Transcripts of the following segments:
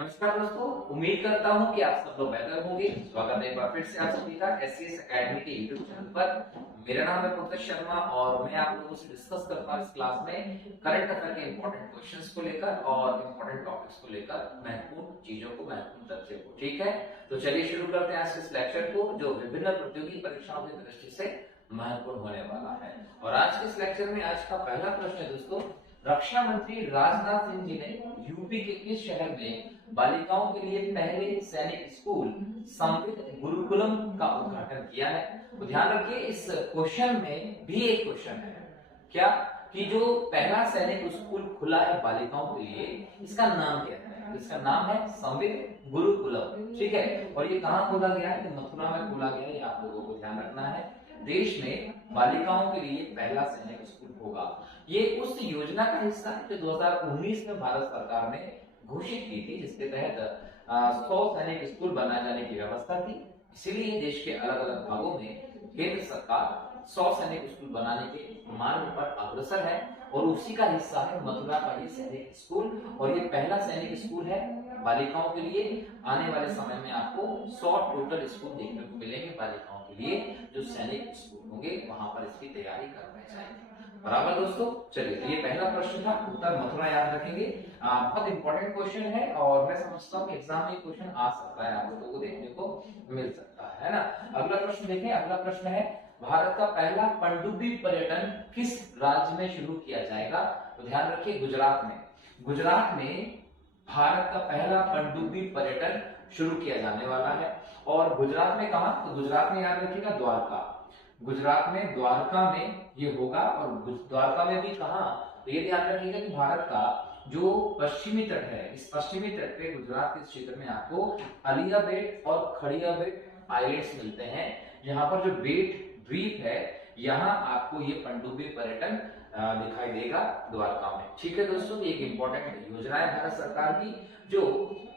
नमस्कार दोस्तों, उम्मीद करता हूं कि आप सब लोग बेहतर होंगे। स्वागत है एक बार फिर से आप सभी का एससीएस एकेडमी के यूट्यूब चैनल पर। मेरा नाम है पंकज शर्मा और मैं आप लोगों से डिस्कस करता हूं इस क्लास में करंट अफेयर के इंपॉर्टेंट क्वेश्चंस को लेकर और इंपॉर्टेंट टॉपिक्स को लेकर, महत्वपूर्ण चीजों को, महत्वपूर्ण तथ्यों को। ठीक है, तो चलिए शुरू करते हैं आज के इस लेक्चर को, जो विभिन्न प्रतियोगी परीक्षाओं की दृष्टि से महत्वपूर्ण होने वाला है। और आज के इस लेक्चर में आज का पहला प्रश्न है दोस्तों, रक्षा मंत्री राजनाथ सिंह जी ने यूपी के किस शहर में बालिकाओं के लिए पहले सैनिक स्कूल संवित गुरुकुलम का उद्घाटन किया है? तो ध्यान रखिए, इस क्वेश्चन में भी एक क्वेश्चन है क्या कि जो पहला सैनिक स्कूल खुला है बालिकाओं के लिए, इसका नाम क्या है? इसका नाम है संवित गुरुकुलम। ठीक है, और ये कहाँ खोला गया है? मथुरा में खोला गया है, ये आप लोगों को ध्यान रखना है। देश में बालिकाओं के लिए पहला सैनिक स्कूल होगा। ये उस योजना का हिस्सा है जो 2019 में भारत सरकार ने घोषित की थी, जिसके तहत 100 सैनिक स्कूल बनाए जाने की व्यवस्था थी। इसीलिए देश के अलग अलग भागों में केंद्र सरकार 100 सैनिक स्कूल बनाने के मार्ग पर अग्रसर है और उसी का हिस्सा है मथुरा का ये सैनिक स्कूल। और ये पहला सैनिक स्कूल है बालिकाओं के लिए। आने वाले समय में आपको 100 टोटल स्कूल देखने को मिलेंगे बालिकाओं के लिए, जो सैनिक स्कूल होंगे वहां पर इसकी तैयारी करवाई जाएगी। बराबर दोस्तों, चलिए ये पहला प्रश्न था, उत्तर मथुरा याद रखेंगे। बहुत इंपॉर्टेंट क्वेश्चन है और मैं समझता हूँ कि एग्जाम में क्वेश्चन आ सकता है, आप लोगों को देखने को मिल सकता है ना। अगला प्रश्न देखें, अगला प्रश्न है, भारत का पहला पनडुब्बी पर्यटन किस राज्य में शुरू किया जाएगा? तो ध्यान रखिए, गुजरात में। गुजरात में भारत का पहला पनडुब्बी पर्यटन शुरू किया जाने वाला है। और गुजरात में कहा? तो गुजरात में याद रखिएगा द्वारका। गुजरात में द्वारका में ये होगा। और द्वारका में भी कहा? तो ये ध्यान रखिएगा कि भारत का जो पश्चिमी तट है, इस पश्चिमी तट पे गुजरात के क्षेत्र में आपको अलिया बेट और खड़िया बेट आइलैंड्स मिलते हैं। यहाँ पर जो बेट द्वीप है, यहाँ आपको ये पनडुब्बी पर्यटन दिखाई देगा द्वारका में। ठीक है दोस्तों, एक इंपॉर्टेंट योजना है भारत सरकार की, जो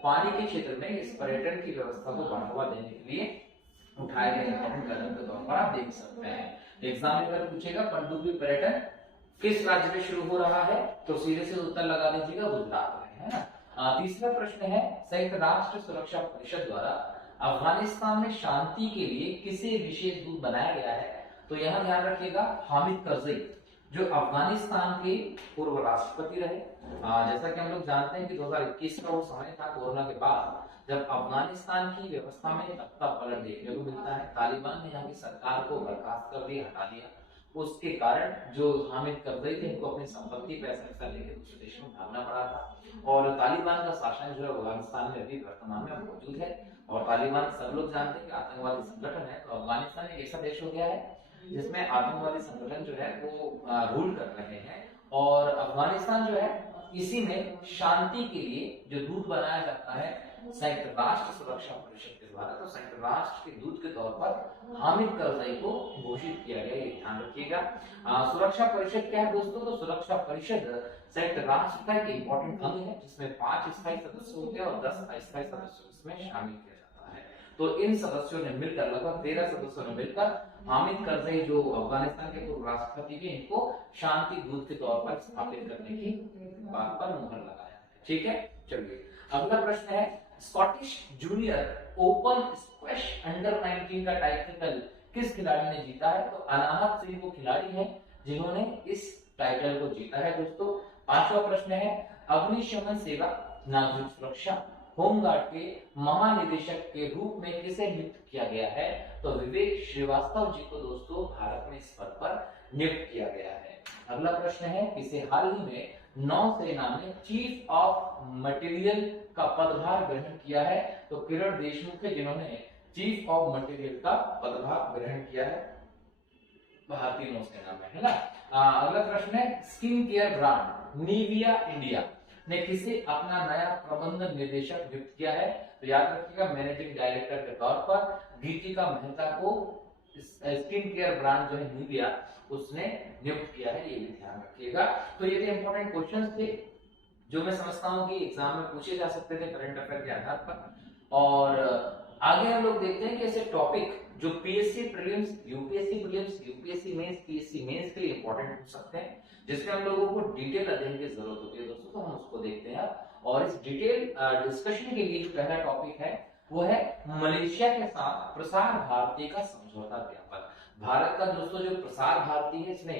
पानी के क्षेत्र में इस पर्यटन की व्यवस्था को बढ़ावा देने के लिए उठाए गए इंपॉर्टेंट कदम के तौर पर आप देख सकते हैं। एग्जाम में अगर पूछेगा पनडुब्बी पर्यटन किस राज्य में शुरू हो रहा है, तो सीधे से उत्तर लगा दीजिएगा गुजरात में, है ना। तीसरा प्रश्न है, संयुक्त राष्ट्र सुरक्षा परिषद द्वारा अफगानिस्तान में शांति के लिए किसे विशेष दूत बनाया गया है? तो यहाँ ध्यान रखिएगा, हामिद करजई, जो अफगानिस्तान के पूर्व राष्ट्रपति रहे। जैसा कि हम लोग जानते हैं कि 2021 का वो समय था कोरोना के बाद, जब अफगानिस्तान की व्यवस्था में तख्ता पलट देखने को मिलता है। तालिबान ने यहाँ की सरकार को बर्खास्त कर दिया, हटा दिया। उसके कारण जो हामिद करजई थे, इनको अपनी संपत्ति पैसा वैसा लेकर दूसरे देश में भागना पड़ा था। और तालिबान का शासन जो है अफगानिस्तान में अभी वर्तमान में मौजूद है। और तालिबान सब लोग जानते हैं कि आतंकवादी संगठन है। तो अफगानिस्तान एक ऐसा देश हो गया है जिसमें आतंकवादी संगठन जो है वो रूल कर रहे हैं। और अफगानिस्तान जो है, इसी में शांति के लिए जो दूत बनाया जाता है संयुक्त राष्ट्र सुरक्षा परिषद के द्वारा, तो संयुक्त राष्ट्र के दूत के तौर पर हामिद करजई को घोषित किया गया, ये ध्यान रखिएगा। सुरक्षा परिषद क्या है दोस्तों? तो सुरक्षा परिषद संयुक्त राष्ट्र का एक इंपॉर्टेंट अंग है, जिसमें 5 स्थायी सदस्य होते हैं और 10 अस्थायी सदस्य इसमें शामिल किया जाता है। तो इन सदस्यों ने मिलकर, लगभग 13 सदस्यों ने मिलकर हामिद करजई जो अफगानिस्तान के पूर्व राष्ट्रपति थे, इनको शांति दूत के तौर पर स्थापित करने की बात पर मुहर लगाया। ठीक है, चलिए अगला प्रश्न है, Scottish junior open squash under 19 का टाइटल किस खिलाड़ी ने जीता है? तो अनाहत सिंह वो खिलाड़ी हैं जिन्होंने इस टाइटल को जीता है दोस्तों। पांचवा प्रश्न है, अग्निशमन सेवा, नागरिक सुरक्षा, होमगार्ड के महानिदेशक के रूप में किसे नियुक्त किया गया है? तो विवेक श्रीवास्तव जी को दोस्तों भारत में इस पद पर नियुक्त किया गया है। अगला प्रश्न है, किसे हाल ही में नौसेना में चीफ ऑफ मटेरियल का पदभार ग्रहण किया है? तो किरण देशमुख है जिन्होंने चीफ ऑफ मटेरियल का पदभार ग्रहण किया है भारतीय नौसेना में, है ना। अगला प्रश्न है, skin care brand Nivea India ने किसे अपना नया प्रबंधन निदेशक नियुक्त किया है? तो याद रखिएगा, मैनेजिंग डायरेक्टर के तौर पर गीतिका मेहता को स्किन केयर ब्रांड जो है निविया, उसने नियुक्त किया है, ये भी ध्यान रखिएगा। तो ये थे इंपॉर्टेंट क्वेश्चंस थे जो मैं समझता हूं कि एग्जाम में पूछे जा सकते थे करंट अफेयर के आधार पर। और आगे हम लोग देखते हैं कि ऐसे टॉपिक जो PSC prelims, UPSC prelims, UPSC mains, PSC mains के लिए इंपॉर्टेंट हो सकते हैं, जिसमें हम लोगों को डिटेल अध्ययन की जरूरत होती है दोस्तों, तो हम उसको देखते हैं। और इस डिटेल डिस्कशन के लिए जो पहला टॉपिक है वो है मलेशिया के साथ प्रसार भारती का समझौता ज्ञापन। भारत का दोस्तों जो प्रसार भारती है इसने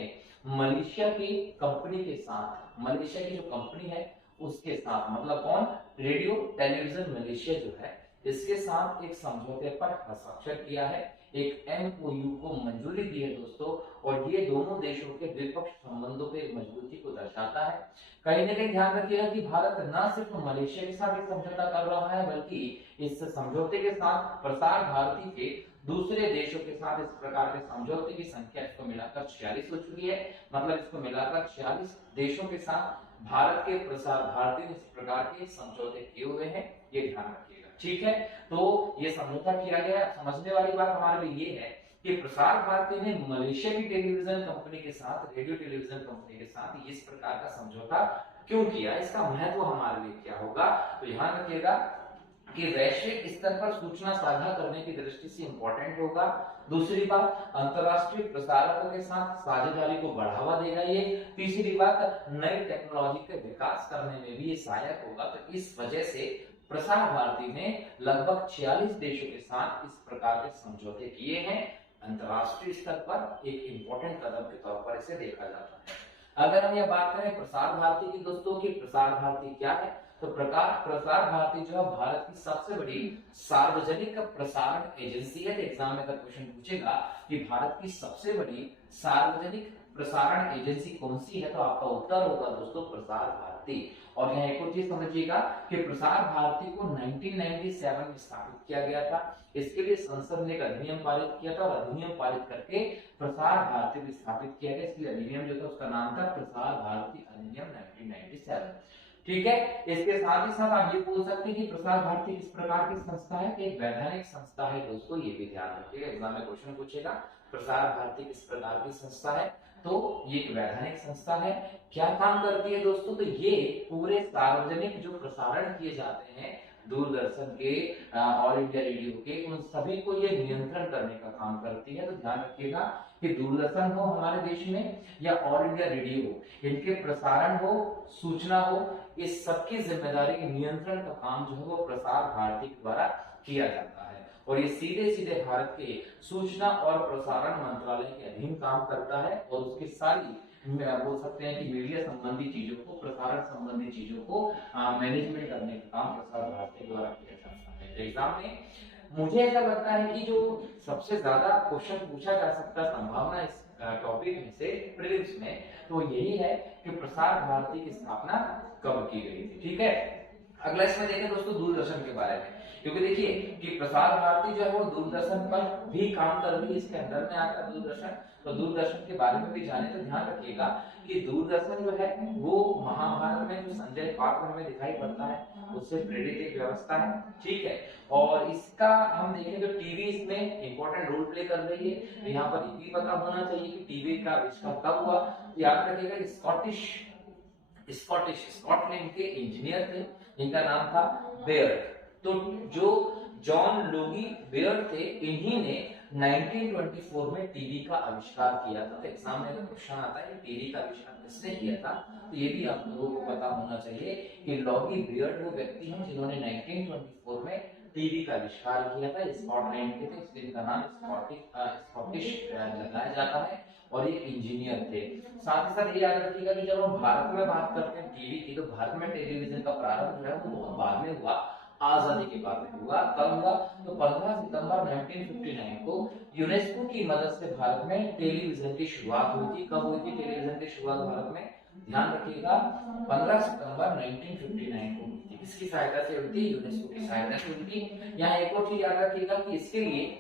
मलेशिया की कंपनी के साथ, मलेशिया की जो कंपनी है उसके साथ, मतलब कौन, रेडियो टेलीविजन मलेशिया जो है इसके साथ एक समझौते पर हस्ताक्षर किया है, एक एमओयू को मंजूरी दी है दोस्तों। और ये दोनों देशों के द्विपक्षीय संबंधों के मजबूती को दर्शाता है। कहीं ना कहीं ध्यान रखिएगा कि भारत न सिर्फ मलेशिया के साथ एक समझौता कर रहा है बल्कि इस समझौते के साथ प्रसार भारती के दूसरे देशों के साथ इस प्रकार के समझौते की संख्या इसको मिलाकर 46 हो चुकी है। मतलब इसको मिलाकर 46 देशों के साथ भारत के प्रसार भारती ने इस प्रकार के समझौते किए हुए हैं, ये ध्यान रखिएगा। ठीक है, तो ये समझौता किया गया। समझने वाली बात हमारे लिए ये है कि प्रसार भारती ने मलेशिया की टेलीविजन कंपनी के साथ, रेडियो टेलीविजन कंपनी के साथ इस प्रकार का समझौता क्यों किया, इसका महत्व हमारे लिए क्या होगा। तो ध्यान रखिएगा कि वैश्विक स्तर पर सूचना साझा करने की दृष्टि से इंपॉर्टेंट होगा। दूसरी बात, अंतरराष्ट्रीय प्रसारकों के साथ साझेदारी को बढ़ावा देगा ये। तीसरी बात, नई टेक्नोलॉजी के विकास करने में भी ये सहायक होगा। तो इस वजह से प्रसार भारती ने लगभग 46 देशों के साथ इस प्रकार के समझौते किए हैं। अंतरराष्ट्रीय स्तर पर एक इंपॉर्टेंट कदम के तौर पर इसे देखा जाता है। अगर हम यह बात करें प्रसार भारती की दोस्तों की, प्रसार भारती क्या है, तो प्रसार भारती जो है भारत की सबसे बड़ी सार्वजनिक प्रसारण एजेंसी है। एग्जाम में अगर क्वेश्चन पूछेगा कि भारत की सबसे बड़ी सार्वजनिक प्रसारण एजेंसी कौन सी है, तो आपका उत्तर होगा दोस्तों प्रसार भारती। और यहाँ एक और चीज समझिएगा कि प्रसार भारती को 1997 में स्थापित किया गया था। इसके लिए संसद ने एक अधिनियम पारित किया था और अधिनियम पारित करके प्रसार भारती को स्थापित किया गया। इसलिए अधिनियम जो था उसका नाम था प्रसार भारती अधिनियम 1997। ठीक है, इसके साथ ही साथ आप ये बोल सकते हैं कि प्रसार भारती किस प्रकार की संस्था है, एक वैधानिक संस्था है दोस्तों, ये भी ध्यान रखिएगा। एग्जाम में क्वेश्चन पूछेगा प्रसार भारती किस प्रकार की संस्था है, तो ये एक वैधानिक संस्था है। क्या काम करती है दोस्तों, तो ये पूरे सार्वजनिक जो प्रसारण किए जाते हैं दूरदर्शन के, ऑल इंडिया रेडियो के, उन सभी को ये नियंत्रण करने का काम करती है। तो ध्यान रखिएगा कि दूरदर्शन हो हमारे देश में या ऑल इंडिया रेडियो हो, इनके प्रसारण हो, सूचना हो, इस सबकी जिम्मेदारी नियंत्रण का काम जो है वो प्रसार भारती के द्वारा किया जाता है। और ये सीधे सीधे भारत के सूचना और प्रसारण मंत्रालय के अधीन काम करता है और उसकी सारी बोल सकते हैं कि मीडिया संबंधी चीजों को, प्रसारण संबंधी चीजों को मैनेजमेंट करने का काम प्रसार भारती द्वारा किया जाता है। एग्जाम में मुझे ऐसा लगता है कि जो सबसे ज्यादा क्वेश्चन पूछा जा सकता संभावना इस टॉपिक में से प्रीलिम्स में, तो यही है कि प्रसार भारती की स्थापना कब की गई थी। ठीक है, अगला इसमें देखें दोस्तों दूरदर्शन के बारे में, क्योंकि देखिए कि प्रसार भारती जो है वो दूरदर्शन पर भी काम कर रही है, इसके अंदर में आता है दूरदर्शन। तो दूरदर्शन के बारे में भी जाने, तो ध्यान रखिएगा कि दूरदर्शन जो है वो महाभारत में जो संजय पात्र हमें दिखाई पड़ता है उससे प्रेरित एक व्यवस्था है। ठीक है, और इसका हम देखें तो टीवी इसमें इंपॉर्टेंट रोल प्ले कर रही है। तो यहाँ पर ये भी पता होना चाहिए कि टीवी का आविष्कार कब हुआ। याद रखिएगा कि स्कॉटलैंड के इंजीनियर थे जिनका नाम था बेयर्ड। तो जो जॉन लोगी बेयर्ड थे, इन्हीं ने 1924 में टीवी का आविष्कार किया था। तो एग्जाम में क्वेश्चन आता है टीवी का आविष्कार किसने किया था, तो ये भी आप लोगों को पता होना चाहिए कि लॉगी बेयर्ड वो व्यक्ति हैं जिन्होंने 1924 में टीवी का आविष्कार किया था। स्कॉटलैंड के थे, इसलिए इनका नाम स्कॉटिश लगाया जाता है और ये इंजीनियर थे। साथ ही साथ ये याद रखिएगा कि जब हम भारत में बात करते हैं टीवी की, तो भारत में टेलीविजन का प्रारंभ जो है वो बहुत बाद में हुआ, आजादी के बाद में हुआ। कब हुआ, तो 15 सितंबर 1959 को यूनेस्को की मदद से भारत में टेलीविजन की शुरुआत हुई थी। कब हुई थी टेलीविजन की शुरुआत भारत में, ध्यान रखिएगा 15 सितंबर 1959 को हुई थी। किसकी सहायता से हुई थी, यूनेस्को की सहायता से हुई थी। यहाँ एक और चीज याद रखिएगा कि इसके लिए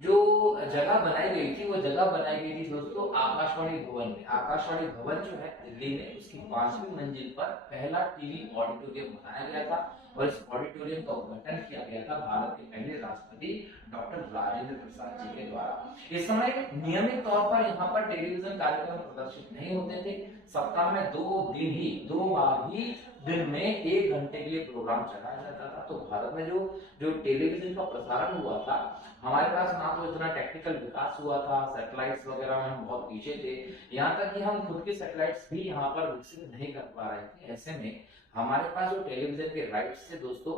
जो जगह बनाई गई थी वो जगह बनाई गई थी दोस्तों आकाशवाणी भवन में। आकाशवाणी भवन जो है दिल्ली में, उसकी 5वीं मंजिल पर पहला टीवी ऑडिटोरियम बनाया गया था और इस ऑडिटोरियम का उद्घाटन किया गया था भारत के पहले राष्ट्रपति डॉक्टर राजेंद्र प्रसाद जी के द्वारा। इस समय नियमित तौर पर यहाँ पर टेलीविजन कार्यक्रम प्रदर्शित नहीं होते थे। सप्ताह में 2 बार ही दिन में 1 घंटे के लिए प्रोग्राम चलाया जाता था। तो भारत में जो टेलीविजन का प्रसारण हुआ था, हमारे पास ना तो इतना टेक्निकल विकास हुआ था, सैटेलाइट्स वगैरह में हम बहुत पीछे थे, यहाँ तक कि हम खुद के सैटेलाइट्स भी यहाँ पर विकसित नहीं कर पा रहे थे। ऐसे में हमारे पास जो टेलीविजन के राइट्स थे दोस्तों,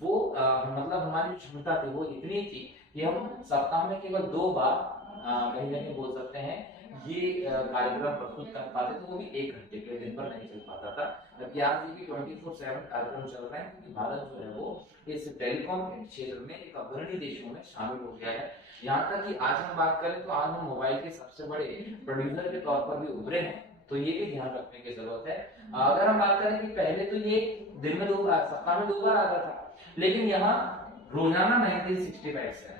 वो मतलब हमारी जो क्षमता थी वो इतनी थी कि हम सप्ताह में केवल 2 बार कहीं ना कहीं बोल सकते हैं ये कार्यक्रम प्रस्तुत कर पाते थे, वो भी 1 घंटे के, दिन पर नहीं चल पाता था। जबकि आज ये 24/7 कार्यक्रम चल रहे हैं, क्योंकि भारत जो है वो इस टेलीकॉम क्षेत्र में एक अग्रणी देशों में शामिल हो गया है। यहाँ तक कि आज हम बात करें तो आज हम मोबाइल के सबसे बड़े प्रोड्यूसर के तौर पर भी उभरे हैं, तो ये भी ध्यान रखने की जरूरत है। अगर हम बात करें कि पहले तो ये दिन में 2 बार, सप्ताह में 2 बार आता था, लेकिन यहाँ रोजाना 1965 से है।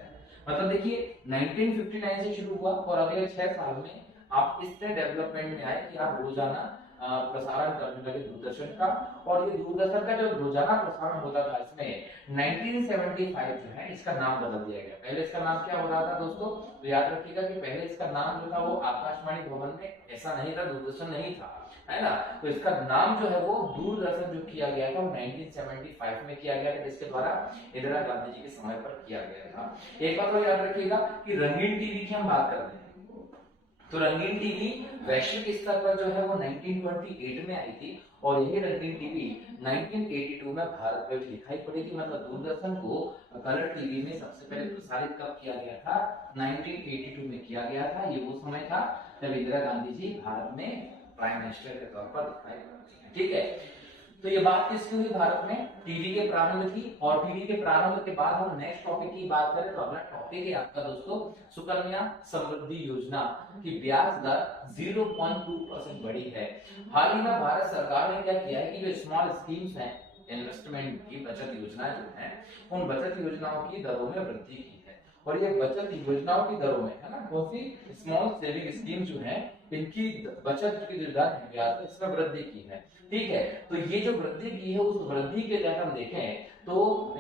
मतलब देखिए 1959 से शुरू हुआ और अगले 6 साल में आप इस तरह डेवलपमेंट में आए कि आप रोजाना प्रसारण करने लगे दूरदर्शन का। और ये दूरदर्शन का जो रोजाना प्रसारण होता था, इसमें 1975 जो है इसका नाम बदल दिया गया। पहले इसका नाम क्या हो रहा था दोस्तों, तो याद रखिएगा कि पहले इसका नाम जो था वो आकाशवाणी भवन में ऐसा नहीं था, दूरदर्शन नहीं था, है ना। तो इसका नाम जो है वो दूरदर्शन जो किया गया था वो 1975 में किया गया था, जिसके द्वारा इंदिरा गांधी जी के समय पर किया गया था। एक बात और याद रखिएगा कि रंगीन टीवी की हम बात कर रहे हैं, तो रंगीन टीवी वैश्विक स्तर पर जो है वो 1928 में आई थी, और यही रंगीन टीवी 1982 में भारत में दिखाई पड़ी थी। मतलब दूरदर्शन को कलर टीवी में सबसे पहले प्रसारित कब किया गया था, 1982 में किया गया था। ये वो समय था जब इंदिरा गांधी जी भारत में प्राइम मिनिस्टर के तौर पर दिखाई पड़ती है, ठीक है। तो ये बात किसकी हुई, भारत में टीवी के प्रारंभ की। और टीवी के प्रारंभ के बाद हम नेक्स्ट टॉपिक की बात करें तो अगला टॉपिक है आपका दोस्तों सुकन्या समृद्धि योजना की ब्याज दर 0.2% बढ़ी है। हाल ही में भारत सरकार ने क्या किया है कि जो स्मॉल स्कीम्स हैं, इन्वेस्टमेंट की बचत योजनाएं जो हैं, उन बचत योजनाओं की दरों में वृद्धि की है। और ये बचत योजनाओं की दरों में, है ना, कौन सी स्मॉल सेविंग स्कीम जो है, इनकी बचत की जो दर है ब्याज इसमें वृद्धि की है, ठीक है। तो ये जो वृद्धि की है, उस वृद्धि के तहत हम देखें तो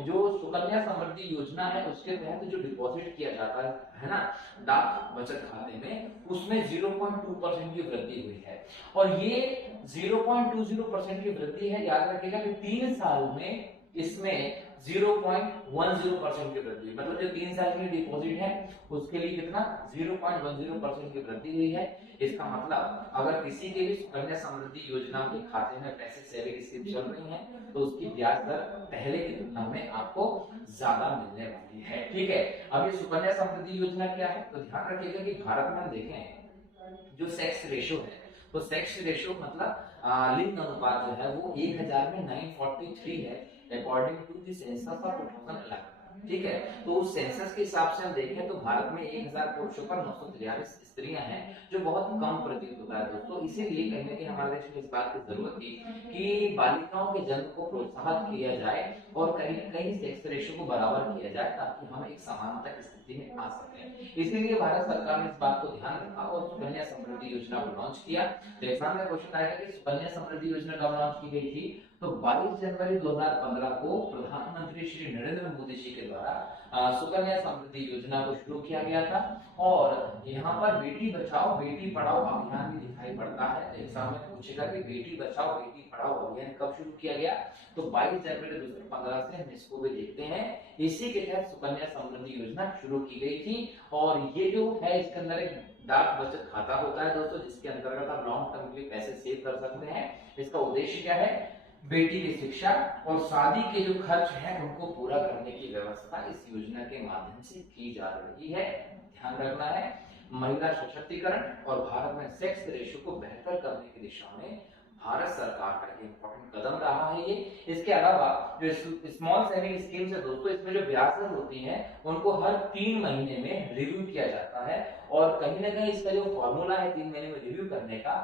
जो सुकन्या समृद्धि योजना है उसके तहत जो डिपॉजिट किया जाता है ना डाक बचत खाते में, उसमें 0.2% की वृद्धि हुई है। और ये 0.20% की वृद्धि है, याद रखिएगा कि 3 साल में इसमें 0.10% की वृद्धि, मतलब जो 3 साल की डिपॉजिट है उसके लिए कितना 0.10% की वृद्धि हुई है। इसका मतलब अगर किसी के भी सुकन्या समृद्धि योजना के खाते में पैसे सेविंग स्कीम चल रही है तो उसकी ब्याज दर पहले की तुलना में आपको ज्यादा मिलने वाली है, ठीक है। अब ये सुकन्या समृद्धि योजना क्या है, तो ध्यान रखिएगा कि भारत में हम देखें जो सेक्स रेशो है, तो सेक्स रेशो मतलब लिंग अनुपात जो है वो 1000 में 943 है, according to the census of 2011, ठीक है। तो उस सेंसस के हिसाब से हम देखें तो भारत में 1000 पुरुषों पर 943 स्त्रियां हैं, जो बहुत कम प्रतीत होता है दोस्तों। इसीलिए कहीं ना कहीं हमारे देश में इस बात की जरूरत थी कि बालिकाओं के जन्म को प्रोत्साहित किया जाए और कहीं कहीं सेक्स रेशो को बराबर किया जाए, ताकि हम एक समानता की स्थिति में आ सके। इसीलिए भारत सरकार ने इस बात को ध्यान रखा और सुकन्या समृद्धि योजना को लॉन्च किया। तो एग्जाम में क्वेश्चन आएगा कि सुकन्या समृद्धि योजना कब लॉन्च की गई थी, तो 22 जनवरी 2015 को प्रधानमंत्री श्री नरेंद्र मोदी जी के द्वारा सुकन्या समृद्धि योजना को शुरू किया गया था। और यहाँ पर बेटी बचाओ बेटी पढ़ाओ अभियान भी दिखाई पड़ता है। एग्जाम में पूछेगा कि बेटी बचाओ बेटी पढ़ाओ अभियान कब शुरू किया गया, तो 22 जनवरी 2015 से हम इसको भी देखते हैं। इसी के तहत सुकन्या समृद्धि योजना शुरू की गई थी। और ये जो है इसके अंदर एक डाक बचत खाता होता है दोस्तों, जिसके अंतर्गत आप लॉन्ग टर्म के लिए पैसे सेव कर सकते हैं। इसका उद्देश्य क्या है, बेटी की शिक्षा और शादी के जो खर्च हैं उनको पूरा करने की व्यवस्था इस योजना के माध्यम से की जा रही है। ध्यान रखना है, महिला सशक्तिकरण और भारत में सेक्स रेशो को बेहतर करने की दिशा में भारत सरकार का एक इम्पोर्टेंट कदम रहा है ये। इसके अलावा जो स्मॉल सेविंग स्कीम्स है दोस्तों, इसमें जो ब्याज दर होती है उनको हर 3 महीने में रिव्यू किया जाता है। और कहीं ना कहीं इसका जो फॉर्मूला है 3 महीने में रिव्यू करने का,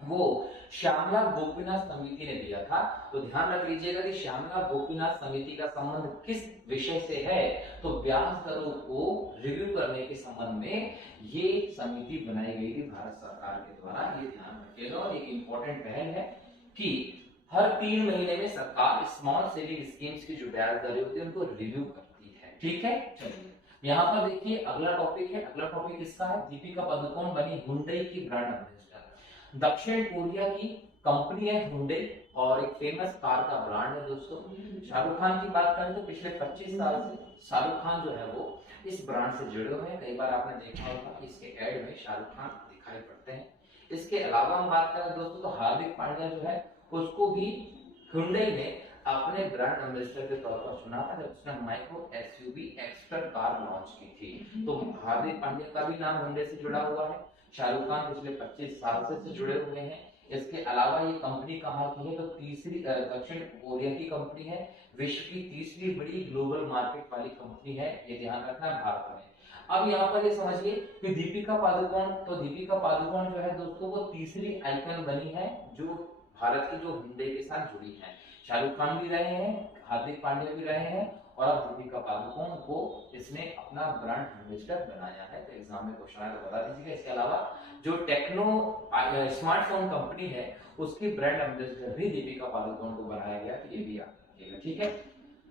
वो श्यामला गोपीनाथ समिति ने दिया था। तो ध्यान रख लीजिएगा कि श्यामला गोपीनाथ समिति का संबंध किस विषय से है, तो ब्याज दरों को रिव्यू करने के संबंध में ये समिति बनाई गई थी भारत सरकार के द्वारा। ये ध्यान रखिएगा। और एक इंपॉर्टेंट पहल है कि हर 3 महीने में सरकार स्मॉल सेविंग स्कीम्स की जो ब्याज दरें होती है उनको रिव्यू करती है, ठीक है। चलिए यहाँ पर देखिए अगला टॉपिक है। अगला टॉपिक किसका है, दीपिका पादुकोण बनी हुंडई की ब्रांड एम्बेसडर। दक्षिण कोरिया की कंपनी है हुंडई और एक फेमस कार का ब्रांड है दोस्तों। शाहरुख खान की बात करें तो पिछले 25 साल से शाहरुख खान जो है वो इस ब्रांड से जुड़े हुए हैं। कई बार आपने देखा होगा इसके एड में शाहरुख खान दिखाई पड़ते हैं। इसके अलावा हम बात करें दोस्तों तो हार्दिक पांड्या जो है उसको भी हुंडई ने अपने ब्रांड एम्बेसडर के तौर पर चुना था जब उसने micro SUV Exter car launch की थी। तो हार्दिक पांड्या का भी नाम हुंडई से जुड़ा हुआ है। शाहरुख खान पिछले 25 साल से जुड़े हुए हैं। इसके अलावा ये कंपनी कहाँ की है, तो तीसरी दक्षिण कोरिया की कंपनी है। विश्व की तीसरी बड़ी ग्लोबल मार्केट वाली कंपनी है, ये ध्यान रखना है भारत में। अब यहाँ पर ये समझिए कि दीपिका पादुकोण, तो दीपिका पादुकोण जो है दोस्तों वो तीसरी आइकन बनी है जो भारत की जो हुंडई के साथ जुड़ी है। शाहरुख खान भी रहे हैं, हार्दिक पांड्या भी रहे हैं, और अब दीपिका पादुकोण को इसने अपना ब्रांड एम्बेसडर बनाया है। तो एग्जाम में क्वेश्चन आया तो बता दीजिएगा। इसके अलावा जो टेक्नो स्मार्टफोन कंपनी है उसकी ब्रांड एम्बेसडर भी दीपिका पादुकोण को बनाया गया, तो ये भी याद रखिएगा, ठीक है।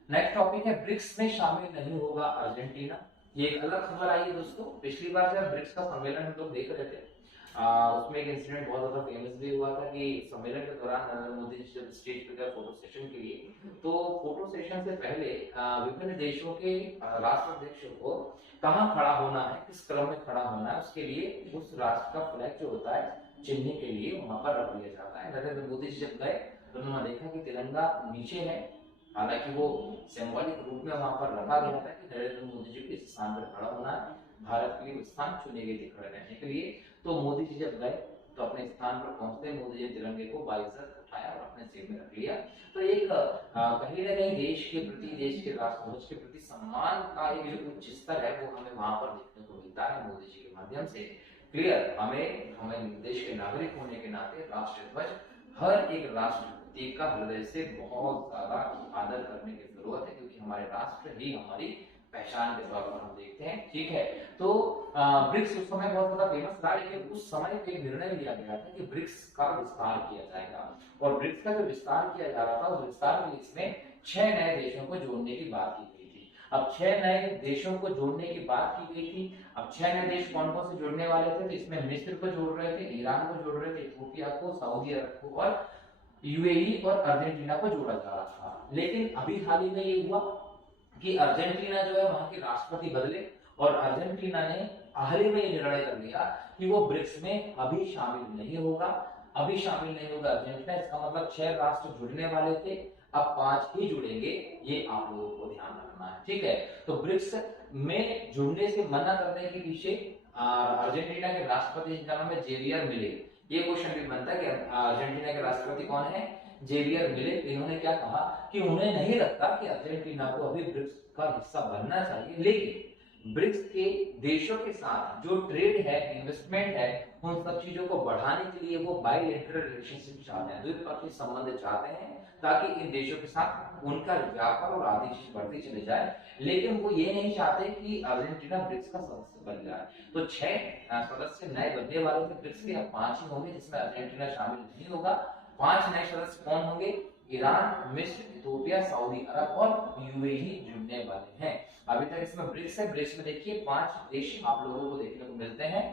नेक्स्ट टॉपिक है ब्रिक्स में शामिल नहीं होगा अर्जेंटीना। ये एक अलग खबर आई है दोस्तों। पिछली बार जब ब्रिक्स का सम्मेलन हम लोग देख रहे थे उसमें एक इंसिडेंट बहुत ज्यादा फेमस भी हुआ था कि सम्मेलन के दौरान नरेंद्र मोदी जी जब स्टेज पे गए फोटो सेशन के लिए, तो फोटो सेशन से पहले विभिन्न देशों के राष्ट्राध्यक्षों को कहाँ खड़ा होना है, किस क्रम में खड़ा होना है, उसके लिए उस राष्ट्र का फ्लैग जो होता है चिन्ह के लिए वहां पर रख दिया जाता है। नरेंद्र मोदी जी जब गए तो उन्होंने देखा कि तिरंगा नीचे है, हालांकि वो सिंबॉलिक रूप में वहां पर रखा गया था कि नरेंद्र मोदी जी को इस स्थान पर खड़ा होना है, भारत के लिए स्थान चुने गए थे खड़े रहने के लिए। तो मोदी जी जब गए तो अपने स्थान पर पहुंचते मोदी जी तिरंगे को बाइज्जत उठाया और अपने जेब में रख लिया। तो एक कहीं ना कहीं देश के प्रति, देश के राष्ट्रध्वज के प्रति सम्मान का एक जो उच्च स्तर है वो हमें वहां पर देखने को मिलता है मोदी जी के माध्यम से। क्लियर, हमें देश के नागरिक होने के नाते राष्ट्रध्वज हर एक राष्ट्रपति का हृदय से बहुत ज्यादा आदर करने की जरूरत है, क्योंकि हमारे राष्ट्र ही हमारी पहचान के तौर पर हम देखते हैं, ठीक है। तो ब्रिक्स उस समय बहुत ज्यादा फेमस था, लेकिन उस समय एक निर्णय लिया गया था कि ब्रिक्स का विस्तार किया जाएगा, और ब्रिक्स का जो विस्तार किया जा रहा था उस विस्तार में इसमें 6 नए देशों को जोड़ने की बात की गई थी। अब 6 नए देशों को जोड़ने की बात की गई थी। अब 6 नए देश कौन कौन से जुड़ने वाले थे, तो इसमें मिस्र को जोड़ रहे थे, ईरान को जोड़ रहे थे, इथियोपिया को, सऊदी अरब को और यूएई और अर्जेंटीना को जोड़ा जा रहा था। लेकिन अभी हाल ही में ये हुआ कि अर्जेंटीना जो है वहां के राष्ट्रपति बदले, और अर्जेंटीना ने हाल ही में निर्णय कर लिया कि वो ब्रिक्स में अभी शामिल नहीं होगा। अभी शामिल नहीं होगा अर्जेंटीना, इसका मतलब 6 राष्ट्र जुड़ने वाले थे, अब 5 ही जुड़ेंगे, ये आप लोगों को ध्यान रखना है, ठीक है। तो ब्रिक्स में जुड़ने से मना करने के पीछे अर्जेंटीना के राष्ट्रपति जिनका नाम है जेवियर मिले, ये क्वेश्चन भी बनता है कि अर्जेंटीना के राष्ट्रपति कौन है, जेवियर मिले। इन्होंने क्या कहा कि उन्हें नहीं लगता कि अर्जेंटीना को अभी ब्रिक्स का हिस्सा बनना चाहिए, लेकिन ब्रिक्स के देशों के साथ जो ट्रेड है, इन्वेस्टमेंट है, उन सब चीजों को बढ़ाने के लिए वो बायलैटरल रिलेशनशिप चाहते हैं, द्विपक्षीय संबंध चाहते हैं, ताकि इन देशों के साथ उनका व्यापार और आदि चीज बढ़ती चले जाए। लेकिन वो ये नहीं चाहते कि अर्जेंटीना ब्रिक्स का सदस्य बन जाए। तो 6 सदस्य नए बनने वाले थे ब्रिक्स के, अब 5 ही होंगे जिसमें अर्जेंटीना शामिल नहीं होगा। 5 नए सदस्य कौन होंगे, ईरान, मिस्र, इथियोपिया, सऊदी अरब और यूएई जुड़ने वाले हैं। अभी तक इसमें ब्रिक्स है, ब्रिक्स में देखिए 5 देश आप लोगों को देखने को मिलते हैं,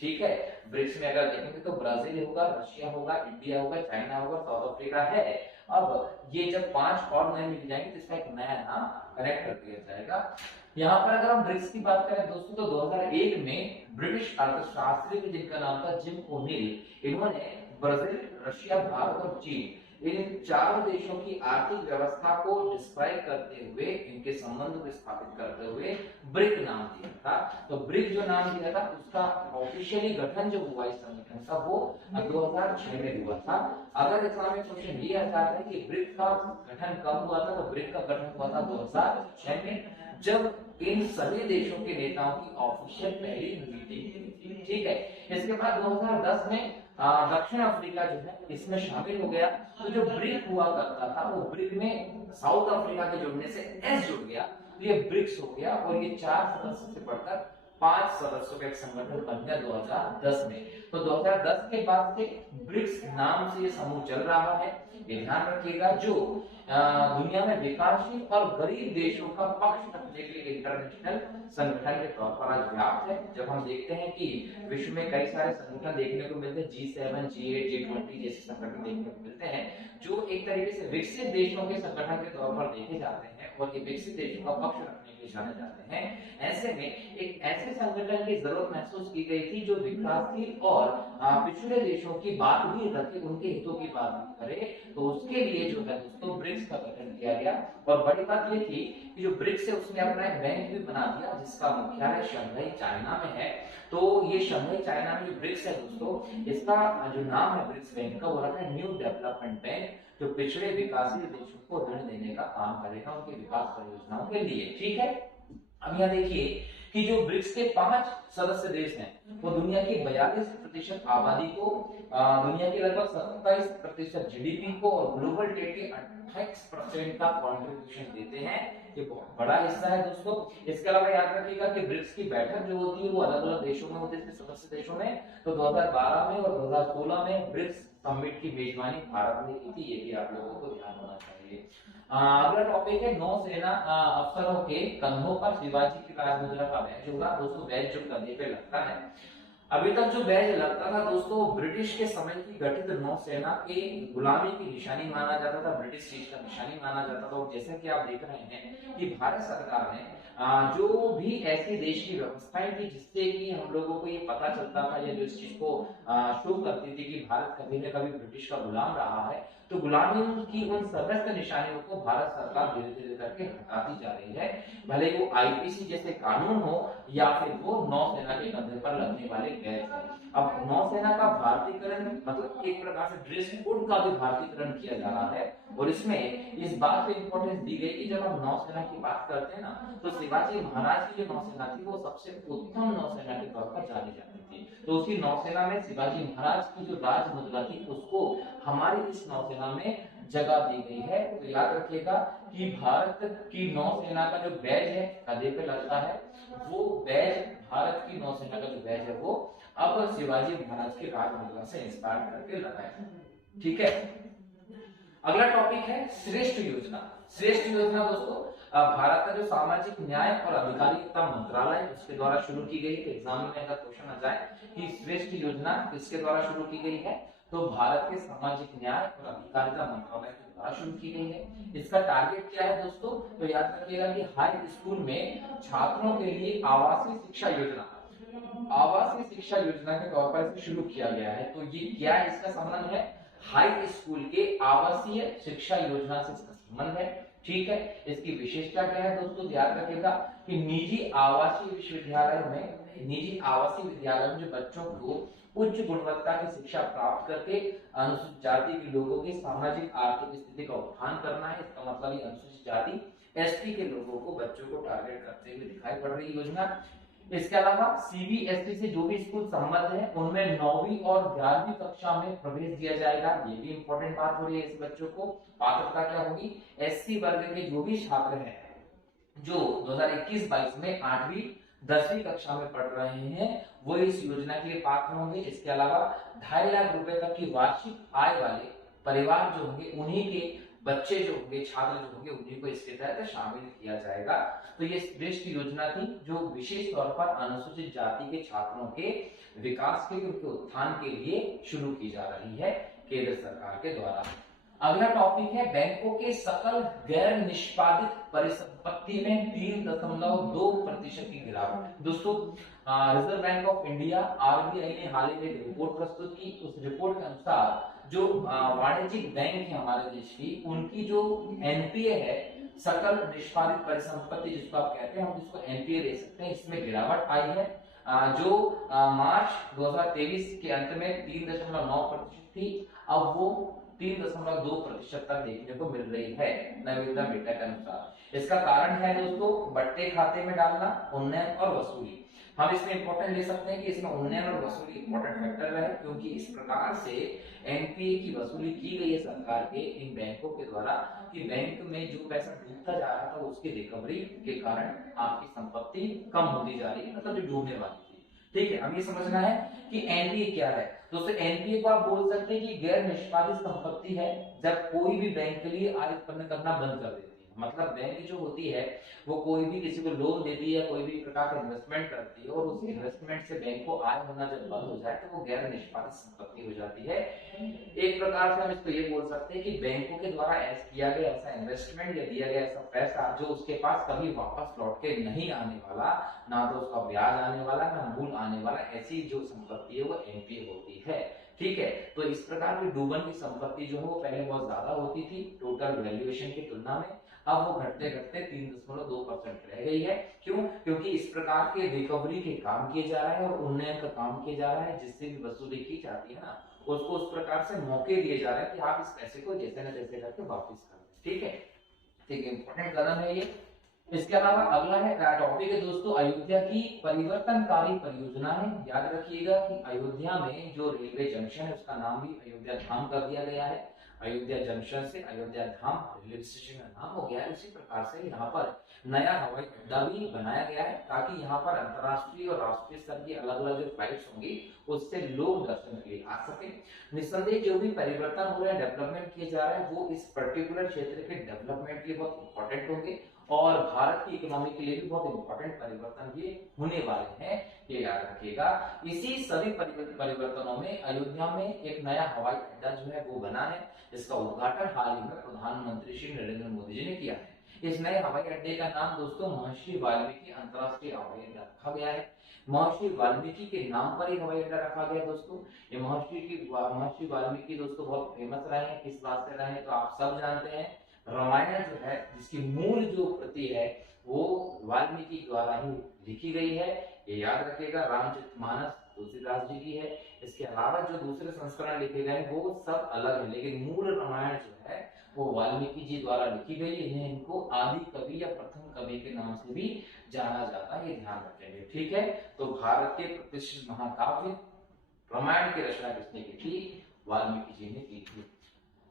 ठीक है। ब्रिक्स में अगर देखेंगे तो ब्राजील होगा, रशिया होगा, इंडिया होगा, चाइना होगा, साउथ अफ्रीका है। अब ये जब 5 और नए मिल जाएंगे तो इसका एक नया नाम कनेक्ट कर दिया जाएगा। यहाँ पर अगर हम ब्रिक्स की बात करें दोस्तों, तो 2001 में ब्रिटिश अर्थशास्त्री जिनका नाम था जिम ओनील, इन्होंने ब्राजील, रशिया, भारत और चीन, इन 4 देशों की आर्थिक व्यवस्था को डिस्क्राइब करते हुए, इनके संबंध को स्थापित करते हुए ब्रिक नाम दिया था। तो ब्रिक जो नाम दिया था उसका ऑफिशियली गठन जो हुआ इस संगठन का वो 2006 में हुआ था। अगर एग्जाम में क्वेश्चन ये आता है कि ब्रिक का गठन कब हुआ था, तो ब्रिक का गठन हुआ था 2006 में, जब इन सभी देशों के नेताओं की ऑफिशियल पहली मीटिंग हुई थी, ठीक है। इसके बाद 2010 में दक्षिण अफ्रीका जो है इसमें शामिल हो गया। तो जो ब्रिक हुआ करता था वो ब्रिक में साउथ अफ्रीका के जुड़ने से एस जुड़ गया, तो ये ब्रिक्स हो गया, और ये 4 सदस्य से बढ़कर 5 सदस्यों का एक संगठन बन गया 2010 में। तो 2010 के बाद से ब्रिक्स नाम से ये समूह चल रहा है। ये ध्यान रखिएगा, जो दुनिया में विकासशील और गरीब देशों का पक्ष रखने के लिए इंटरनेशनल संगठन के तौर पर आज व्याप्त है। जब हम देखते हैं कि विश्व में कई सारे संगठन देखने को मिलते हैं, G7, G8, G20 जैसे संगठन देखने को मिलते हैं, जो एक तरीके से विकसित देशों के संगठन के तौर पर देखे जाते हैं, हैं और ये विकसित देशों का पक्ष रखने के लिए जाने जाते हैं। ऐसे में एक ऐसे संगठन की जरूरत महसूस की गई थी जो विकासशील और पिछड़े देशों की बात भी रखे, उनके हितों की बात भी करे। तो उसके लिए जो है दोस्तों ब्रिक्स का गठन किया गया। और बड़ी बात ये थी कि जो ब्रिक्स है उसने अपना एक बैंक भी बना दिया जिसका मुख्यालय शंघाई चाइना में है। तो ये शंघाई चाइना में जो ब्रिक्स है दोस्तों, इसका जो नाम है ब्रिक्स बैंक का वो रखा है न्यू डेवलपमेंट बैंक, जो पिछड़े विकासशील देशों को ऋण देने का काम करेगा उनके विकास परियोजनाओं के लिए। ठीक है, अब यहाँ देखिए कि जो ब्रिक्स के 5 सदस्य देश हैं वो दुनिया की 42% आबादी को, दुनिया के लगभग 27% जीडीपी को और ग्लोबल ट्रेड के 28% का कंट्रीब्यूशन देते हैं। ये बहुत बड़ा हिस्सा है दोस्तों। इसके अलावा याद रखिएगा कि ब्रिक्स की बैठक जो होती है वो अलग अलग देशों में होती है, सदस्य देशों में। तो 2012 में और 2016 में ब्रिक्स समिट की मेजबानी भारत ने की थी, ये भी आप लोगों को ध्यान होना चाहिए। अगला टॉपिक है नौसेना अफसरों के कंधों पर शिवाजी की राजमुद्रा का बैज होगा। दोस्तों बैज जो कंधे पे लगता है, अभी तक जो बैज लगता था दोस्तों ब्रिटिश के समय की गठित नौसेना के गुलामी की निशानी माना जाता था, ब्रिटिश चीज का निशानी माना जाता था। और जैसा कि आप देख रहे हैं कि भारत सरकार ने जो भी ऐसी देश की व्यवस्थाएं थी जिससे कि हम लोगों को ये पता चलता था या जो इस चीज को शो करती थी कि भारत कभी न कभी ब्रिटिश का गुलाम रहा है, तो गुलामी की उन समस्त निशानियों को भारत सरकार धीरे धीरे करके हटाती जा रही है। भले वो आईपीसी जैसे कानून हो या फिर वो नौसेना के कंधे पर लगने वाले बैज हो। अब नौसेना का भारतीकरण मतलब एक प्रकार से ड्रेस कोड का भी भारतीकरण किया जा रहा है। और इसमें इस बात पे इंपॉर्टेंस दी गई कि जब हम नौसेना की बात करते हैं ना, तो शिवाजी महाराज की जो नौसेना थी वो सबसे उत्तम नौसेना के तौर पर जानी जाती थी। तो उसी नौसेना में शिवाजी महाराज की जो राजमुद्रा थी उसको हमारी इस नौसेना में जगह दी गई है। तो याद रखिएगा कि भारत की नौसेना का जो बैज है कंधे पे लगता है, वो बैज भारत की नौसेना का जो बैज है वो अब शिवाजी महाराज की राजमुद्रा से इंस्पायर करके लगा है। ठीक है, अगला टॉपिक है श्रेष्ठ योजना। श्रेष्ठ योजना दोस्तों भारत का जो सामाजिक न्याय और अधिकारिता मंत्रालय उसके द्वारा शुरू की गई। तो एग्जाम में अगर क्वेश्चन आ जाए कि श्रेष्ठ योजना किसके द्वारा शुरू की गई है, तो भारत के सामाजिक न्याय और अधिकारिता मंत्रालय के द्वारा शुरू की गई है। इसका टारगेट क्या है दोस्तों, तो याद रखिएगा कि हाई स्कूल में छात्रों के लिए आवासीय शिक्षा योजना, आवासीय शिक्षा योजना के तौर पर इसे शुरू किया गया है। तो ये क्या है, इसका संबंध है हाई स्कूल के आवासीय शिक्षा योजना से इसका संबंध है। ठीक है, इसकी विशेषता क्या है दोस्तों, याद रखिएगा कि निजी आवासीय विश्वविद्यालयों में, निजी आवासीय विद्यालयों में जो बच्चों को उच्च गुणवत्ता की शिक्षा प्राप्त करके अनुसूचित जाति के लोगों की सामाजिक आर्थिक स्थिति का उत्थान करना है। इसका मतलब ये अनुसूचित जाति एसटी के लोगों को, बच्चों को टारगेट करते हुए दिखाई पड़ रही योजना। इसके अलावा सीबीएसई से जो भी स्कूल संबद्ध है उनमें 9वीं और 11वीं कक्षा में प्रवेश दिया जाएगा। ये भी इंपॉर्टेंट बात हो रही है। इस बच्चों को पात्रता क्या होगी, एससी वर्ग के जो भी छात्र हैं जो 2021-22 में 8वीं 10वीं कक्षा में पढ़ रहे हैं वो इस योजना के लिए पात्र होंगे। इसके अलावा 2.5 लाख रुपए तक की वार्षिक आय वाले परिवार जो होंगे उन्हीं के बच्चे जो होंगे, छात्र जो होंगे, उन्हीं को इसके तहत शामिल किया जाएगा। तो ये श्रेष्ठ योजना थी जो विशेष तौर पर अनुसूचित जाति के छात्रों के विकास के, उनके उत्थान के लिए शुरू की जा रही है केंद्र सरकार के द्वारा। अगला टॉपिक है बैंकों के सकल गैर निष्पादित परिसंपत्ति में 3.2% की गिरावट। दोस्तों reserve bank of India RBI ने हाल ही में एक रिपोर्ट प्रस्तुत की। उस रिपोर्ट के अनुसार जो वाणिज्यिक बैंक है हमारे देश की, उनकी जो एनपीए है, सकल निष्पादित परिसंपत्ति जिसको आप कहते हैं, हम जिसको एनपीए दे सकते हैं, इसमें गिरावट आई है। जो मार्च 2023 के अंत में 3.9% थी, अब वो 3.2% तक देखने को मिल रही है नवीनतम डेटा के अनुसार। इसका कारण है दोस्तों बट्टे खाते में डालना, उन्नयन और वसूली। हम इसमें इंपॉर्टेंट ले सकते हैं कि इसमें उन्नयन और वसूली इंपॉर्टेंट फैक्टर रहे, क्योंकि इस प्रकार से एनपीए की वसूली की गई है सरकार के इन बैंकों के द्वारा कि बैंक में जो पैसा डूबता जा रहा था उसकी रिकवरी के कारण आपकी संपत्ति कम होती जा रही है, मतलब जो डूबने वाली थी। ठीक है, अब ये समझना है कि एनपीए क्या है। दोस्तों एनपीए को आप बोल सकते हैं कि गैर निष्पादित संपत्ति है जब कोई भी बैंक के लिए आय उत्पन्न करना बंद कर देती है। मतलब बैंक जो होती है वो कोई भी किसी को लोन देती है, कोई भी प्रकार का इन्वेस्टमेंट करती है और उस इन्वेस्टमेंट से बैंक को आय होना जब बंद हो जाए तो वो गैर निष्पादित संपत्ति हो जाती है। एक प्रकार से हम इसको ये बोल सकते हैं कि बैंकों के द्वारा किया गया ऐसा इन्वेस्टमेंट या दिया गया ऐसा पैसा जो उसके पास कभी वापस लौट के नहीं आने वाला, ना तो उसका ब्याज आने वाला ना मूल आने वाला, ऐसी जो संपत्ति है वो एनपीए होती है। ठीक है, तो इस प्रकार की डूबन की संपत्ति जो है वो पहले बहुत ज्यादा होती थी टोटल वैल्यूएशन की तुलना में, अब वो घटते घटते 3.2% रह गई है। क्यों? क्योंकि इस प्रकार के रिकवरी के काम किए जा रहे हैं और उन्नयन का काम किया जा रहा है, जिससे भी वसूली की जाती है ना उसको उस प्रकार से मौके दिए जा रहे हैं कि आप इस पैसे को जैसे न जैसे करके वापस कर दें। ठीक है, ठीक है, इंपॉर्टेंट कदम है ये। इसके अलावा अगला है टॉपिक है दोस्तों अयोध्या की परिवर्तनकारी परियोजना है। याद रखिएगा कि अयोध्या में जो रेलवे जंक्शन है उसका नाम भी अयोध्या धाम कर दिया गया है। अयोध्या जंक्शन से अयोध्या धाम रेलवे स्टेशन का नाम हो गया है। उसी प्रकार से यहाँ पर नया हवाई अड्डा भी बनाया गया है ताकि यहाँ पर अंतर्राष्ट्रीय और राष्ट्रीय स्तर की अलग अलग जो फ्लाइट्स होंगी उससे लोग दर्शन के लिए आ सके। निस्संदेह जो भी परिवर्तन हो रहा है, डेवलपमेंट किए जा रहे हैं, वो इस पर्टिकुलर क्षेत्र के डेवलपमेंट के लिए बहुत इंपॉर्टेंट होंगे और भारत की इकोनॉमी के लिए भी बहुत इंपॉर्टेंट परिवर्तन ये होने वाले हैं, ये याद रखिएगा। इसी सभी परिवर्तनों में अयोध्या में एक नया हवाई अड्डा जो है वो बना है, जिसका उद्घाटन हाल ही में प्रधानमंत्री श्री नरेंद्र मोदी जी ने किया है। इस नए हवाई अड्डे का नाम दोस्तों महर्षि वाल्मीकि अंतरराष्ट्रीय हवाई अड्डा रखा गया है। महर्षि वाल्मीकि के नाम पर ही हवाई अड्डा रखा गया दोस्तों। ये महर्षि वाल्मीकि दोस्तों बहुत फेमस रहे हैं, किस बात से रहे हैं तो आप सब जानते हैं। रामायण जो है जिसकी मूल जो कृति है वो वाल्मीकि द्वारा ही लिखी गई है, ये याद रखिएगा। रामचरितमानस तुलसीदास जी की है। इसके अलावा जो दूसरे संस्करण लिखे गए वो सब अलग है, लेकिन मूल रामायण जो है वो वाल्मीकि जी द्वारा लिखी गई है। इनको आदि कवि या प्रथम कवि के नाम से भी जाना जाता है, ये ध्यान रखेंगे। ठीक है, तो भारत के प्रतिष्ठित महाकाव्य रामायण की रचना किसने की थी? वाल्मीकि जी ने की थी।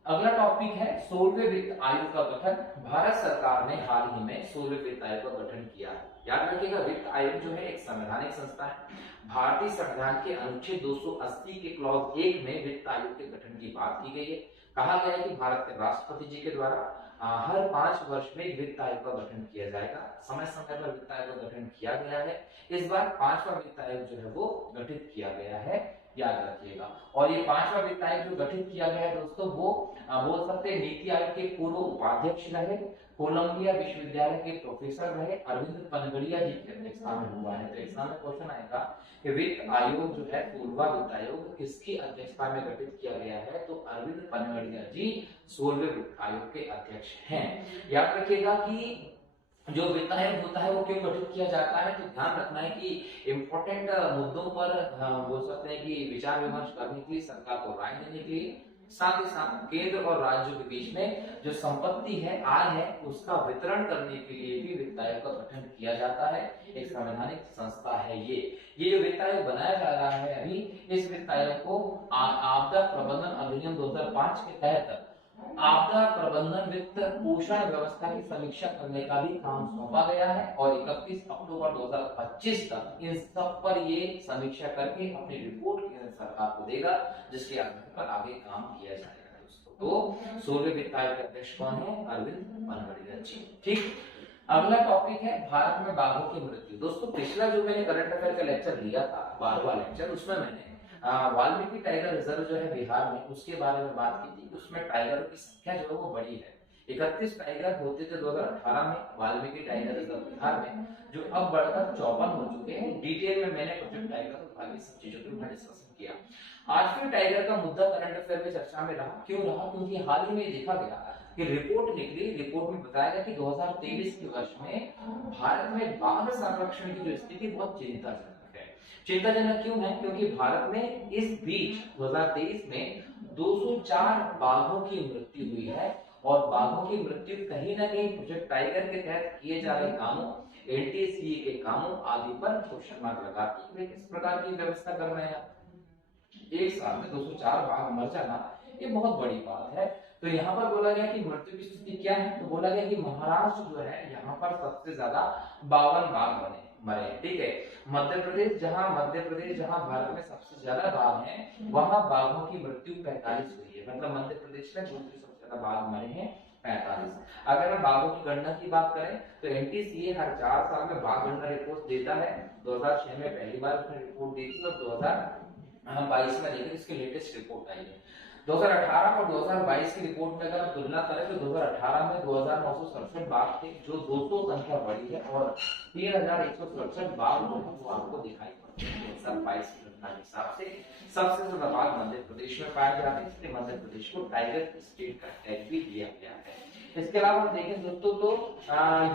अगला टॉपिक है 16वें वित्त आयोग का गठन। भारत सरकार ने हाल ही में 16वें वित्त आयोग का गठन किया है। याद रखिएगा वित्त आयोग जो है एक संवैधानिक संस्था है। भारतीय संविधान के अनुच्छेद 280 के क्लॉज 1 में वित्त आयोग के गठन की बात की गई है। कहा गया है कि भारत के राष्ट्रपति जी के द्वारा हर 5 वर्ष में वित्त आयोग का गठन किया जाएगा। समय समय पर वित्त आयोग का गठन किया गया है। इस बार 5वां वित्त आयोग जो है वो गठित किया गया है, याद रखिएगा। और ये 5वां वित्त आयोग जो गठित किया गया है दोस्तों वो बोल सकते हैं नीति आयोग के पूर्व उपाध्यक्ष रहे, कोलंबिया विश्वविद्यालय के प्रोफेसर रहे अरविंद पनगड़िया जी की अध्यक्षता में हुआ है। तो एग्जाम में क्वेश्चन आएगा कि वित्त आयोग जो है 16वां वित्त आयोग किसकी अध्यक्षता में गठित किया गया है? तो अरविंद पनगड़िया जी 16वें वित्त आयोग के अध्यक्ष हैं। याद रखिएगा कि जो वित्त आयोग होता है वो क्यों गठित किया जाता है, तो ध्यान रखना है कि इंपॉर्टेंट मुद्दों पर बोल सकते हैं कि विचार विमर्श करने के लिए, सरकार को राय देने के लिए, साथ ही साथ केंद्र और राज्यों के बीच में जो संपत्ति है, आय है, उसका वितरण करने के लिए भी वित्त आयोग का गठन किया जाता है। एक संवैधानिक संस्था है ये जो वित्त आयोग बनाया जा रहा है अभी, इस वित्त आयोग को आपदा प्रबंधन अधिनियम 2005 के तहत आपदा प्रबंधन वित्त पोषण व्यवस्था की समीक्षा करने का भी काम सौंपा गया है और 31 अक्टूबर 2025 तक इन सब पर ये समीक्षा करके अपनी रिपोर्ट केंद्र सरकार को देगा, जिसके आधार पर आगे काम किया जाएगा दोस्तों। तो 16वें वित्त आयोग के अध्यक्ष कौन है? अरविंद पनगड़िया जी। ठीक, अगला टॉपिक है भारत में बाघों की मृत्यु। दोस्तों पिछला जो मैंने करंट अफेयर का लेक्चर लिया था, 12वां लेक्चर, उसमें मैंने वाल्मीकि टाइगर रिजर्व जो है बिहार में, उसके बारे में बात की थी। उसमें टाइगरों की संख्या जो है वो बड़ी है। 31 टाइगर होते थे 2018 में वाल्मीकि टाइगर रिजर्व बिहार में, जो अब बढ़कर 54 हो चुके हैं। डिटेल में मैंने प्रोजेक्ट टाइगर और बाकी सब चीजों के ऊपर डिस्कशन किया। आज फिर टाइगर का मुद्दा करंट अफेयर में चर्चा में रहा। क्यों रहा? क्योंकि हाल ही में देखा गया कि रिपोर्ट निकली, रिपोर्ट में बताया गया कि 2023 के वर्ष में भारत में बाघ संरक्षण की जो स्थिति बहुत चिंताजनक है। चिंताजनक क्यों है? क्योंकि भारत में इस बीच 2023 में 204 बाघों की मृत्यु हुई है और बाघों की मृत्यु कहीं ना कहीं प्रोजेक्ट टाइगर के तहत किए जा रहे कामों, एनटीसीए के कामों आदि पर क्वेश्चन मार्क लगाती है। किस प्रकार की व्यवस्था कर रहे हैं? एक साल में 204 बाघ मर जाना ये बहुत बड़ी बात है। तो यहाँ पर बोला गया कि मृत्यु की स्थिति क्या है, तो बोला गया कि महाराष्ट्र जो है यहाँ पर सबसे ज्यादा 52 बाघ मरे। ठीक है, मध्य प्रदेश जहाँ भारत में सबसे ज्यादा बाघ हैं, वहां बाघों की मृत्यु 45 हुई है। मतलब मध्य प्रदेश में दूसरे सबसे ज्यादा बाघ मरे हैं 45। अगर हम बाघों की गणना की बात करें तो एनटीसीए हर 4 साल में बाघ गणना रिपोर्ट देता है। 2006 में पहली बार उसने रिपोर्ट दी थी और 2022 में देखिए इसकी लेटेस्ट रिपोर्ट आई है। 2018 और 2022 की रिपोर्ट में अगर हम तुलना करें तो 2018 में 2967 बाघ थे, जो 200 संख्या बढ़ी है, और 3167 बाघ जो है वो आपको दिखाई पड़ते हैं 2022 की गणना के हिसाब से। सबसे ज्यादा बाघ मध्य प्रदेश में पाए जाते हैं, इसलिए मध्य प्रदेश को टाइगर स्टेट का टैग भी दिया गया है। इसके अलावा हम देखें दोस्तों तो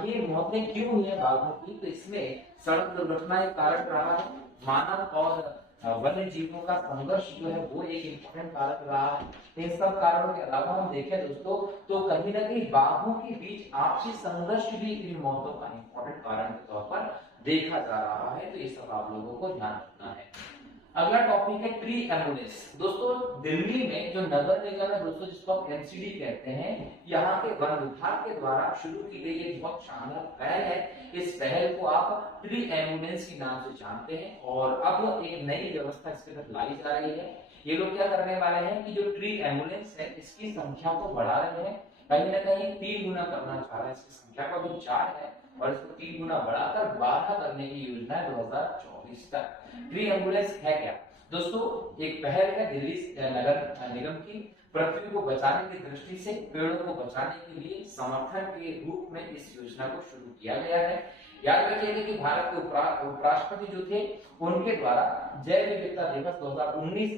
ये मौतें क्यों हुई है बाघों की, तो इसमें सड़क दुर्घटना एक कारण रहा है, मानव और वन्य जीवों का संघर्ष जो है वो एक इम्पोर्टेंट कारक रहा है। इन सब कारणों के अलावा हम देखें दोस्तों तो कहीं ना कहीं बाघों के बीच आपसी संघर्ष भी इन मौतों का इम्पोर्टेंट कारण के तौर पर देखा जा रहा है, तो ये सब आप लोगों को ध्यान रखना है। अगला टॉपिक है ट्री एम्बुलेंस। दोस्तों दिल्ली में जो नगर निगम है दोस्तों, जिसको आप एमसीडी कहते हैं, यहाँ के वन विभाग के द्वारा शुरू की गई एक बहुत शानदार पहल है। इस पहल को आप ट्री एम्बुलेंस के नाम से जानते हैं, और अब एक नई व्यवस्था इसके तहत लाई जा रही है। ये लोग क्या करने वाले हैं कि जो ट्री एम्बुलेंस है इसकी संख्या को बढ़ा रहे हैं, कहीं ना कहीं 3 गुना करना चाह रहे हैं इसकी संख्या को। अभी 4 है और इसको 3 गुना बढ़ाकर 12 करने की योजना है 2024 तक। ट्री एम्बुलेंस है क्या दोस्तों? एक पहल है दिल्ली नगर निगम की, पृथ्वी को बचाने की दृष्टि से पेड़ों को बचाने के लिए समर्थन के रूप में इस योजना को शुरू किया गया है। याद रखिएगा कि भारत के उपराष्ट्रपति जो थे उनके द्वारा जैव विविधता दिवस 2019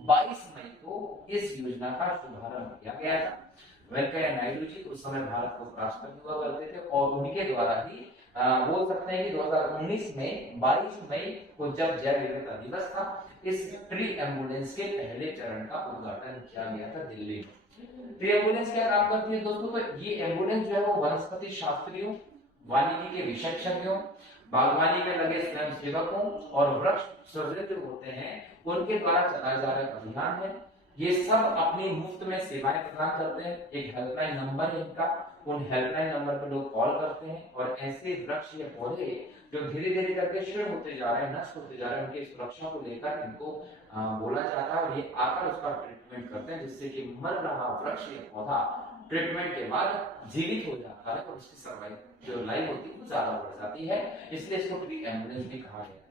22 मई को इस योजना का शुभारंभ किया गया था। वेंकैया नायडू जी उस समय भारत के उपराष्ट्रपति हुआ करते थे, और उनके द्वारा ही बोल सकते हैं कि 2019 में 22 मई को जब जैव विविधता दिवस था, इस ट्री एम्बुलेंस के पहले चरण का उद्घाटन किया गया था दिल्ली में। ट्री एम्बुलेंस क्या काम करती है दोस्तों? तो ये एम्बुलेंस जो है वो वनस्पति शास्त्रियों, वानिकी के विशेषज्ञों, बागवानी में लगे स्वयं सेवकों और वृक्ष सर्जन जो होते हैं उनके द्वारा चलाए जा रहे अभियान है। ये सब अपनी मुफ्त में सेवाएं प्रदान करते हैं। एक हेल्पलाइन नंबर है इनका, उन हेल्पलाइन नंबर पर लोग कॉल करते हैं, और ऐसे वृक्ष या पौधे जो धीरे धीरे करके क्षीण होते जा रहे हैं, नष्ट होते जा रहे हैं, उनकी सुरक्षा को लेकर इनको बोला जाता है, और ये आकर उसका ट्रीटमेंट करते हैं, जिससे कि मर रहा वृक्ष या पौधा ट्रीटमेंट के बाद जीवित हो जाता है और उसकी सर्वाइव जो लाइफ होती है वो ज्यादा बढ़ जाती है। इसलिए इसको ट्री एम्बुलेंस भी कहा गया है।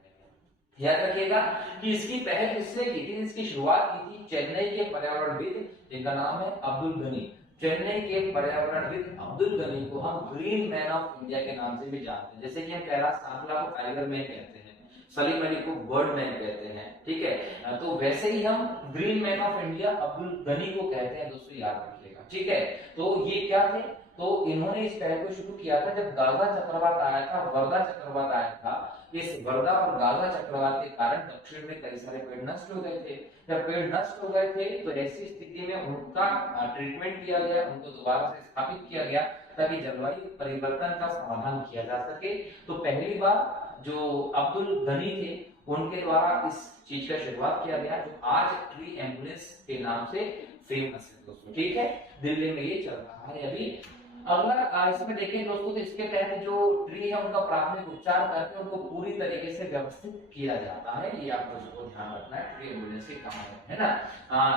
याद रखिएगा कि इसकी पहल किसने की थी? इसकी शुरुआत की थी चेन्नई के पर्यावरणविद, जिनका नाम है अब्दुल गनी। चेन्नई के पर्यावरणविद अब्दुल गनी को हम ग्रीन मैन ऑफ इंडिया के नाम से भी जानते हैं। जैसे कि हम कैलाश कांकला को टाइगर मैन कहते हैं, सलीम अली को बर्ड मैन कहते हैं, ठीक है, तो वैसे ही हम green man of India Abdul Ghani को कहते हैं दोस्तों, याद रखिएगा, ठीक है। तो ये क्या थे? तो इन्होंने इस पहल को शुरू किया था जब गाजा चक्रवात आया था, वर्धा चक्रवात आया था। इस वर्धा और गाजा चक्रवात के कारण दक्षिण में कई सारे पेड़ नष्ट हो गए थे। जब पेड़ नष्ट हो गए थे तो ऐसी स्थिति में उनका ट्रीटमेंट किया गया, उनको दोबारा से स्थापित किया गया ताकि जलवायु परिवर्तन का समाधान किया जा सके। तो पहली बार जो अब्दुल गनी थे उनके द्वारा इस चीज का शुरुआत किया गया, जो आज ट्री एम्बुलेंस के नाम से फेमस है दोस्तों, ठीक है। दिल्ली में ये चल रहा है अभी। अगला इसमें देखें दोस्तों तो इसके तहत जो ट्री है उनका प्राथमिक उपचार करके उनको पूरी तरीके से व्यवस्थित किया जाता है, ये आपको ध्यान रखना है ट्री एम्बुलेंस के काम है ना।